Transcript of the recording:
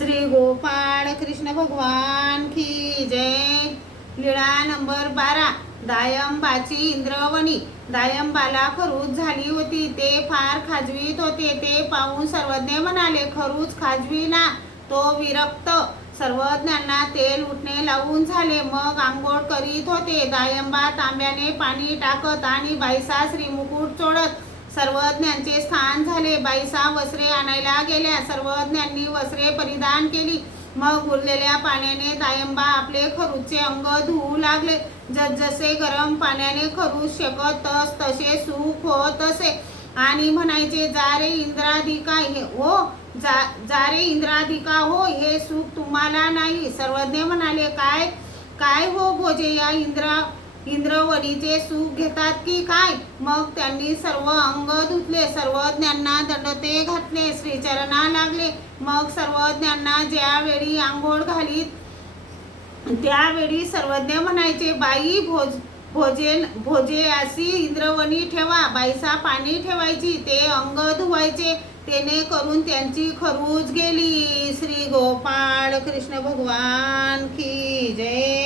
श्री गोपाळ कृष्ण भगवान की जय। लीळा नंबर 12। दायंबाची इंद्रवणी। दायंबाला खरूच झाली होती, ते फार खाजवीत होते। ते पाहून सर्वज्ञ म्हणाले, खरूच खाजविला तो विरक्त। सर्वज्ञांना तेल उठणे लावून झाले, मग आंघोळ करीत होते। दायंबा तांब्याने पाणी टाकत आणि बाईसा श्रीमुकुट चोळत सर्वज्ञांचे स्थान झाले। बाईसा वस्त्रे आणायला गेल्या, सर्वज्ञांनी वस्त्रे परिधान केली। मग उरलेल्या पाण्याने दायंबा आपले खरूचे अंग धुवू लागले। जसजसे गरम पाण्याने खरूच शेकत तसे सुख होत असे आणि म्हणायचे, जा रे इंद्राधिका हो, जा रे इंद्राधिका हो, हे सुख तुम्हाला नाही। सर्वज्ञ म्हणाले, काय हो भोजे, या इंद्रवणीचे सुख घेतात की काय? मग त्यांनी सर्व अंग धुतले, सर्वज्ञांना दंडते घातले, श्रीचरणा लागले। मग सर्वज्ञांना ज्यावेळी आंघोळ घालीत त्यावेळी सर्वज्ञ म्हणायचे, बाई भोजे अशी इंद्रवणी ठेवा। बाईसा पाणी ठेवायची, ते अंग धुवायचे, तेने करून त्यांची खरूच गेली। श्री गोपाळ कृष्ण भगवान की जय।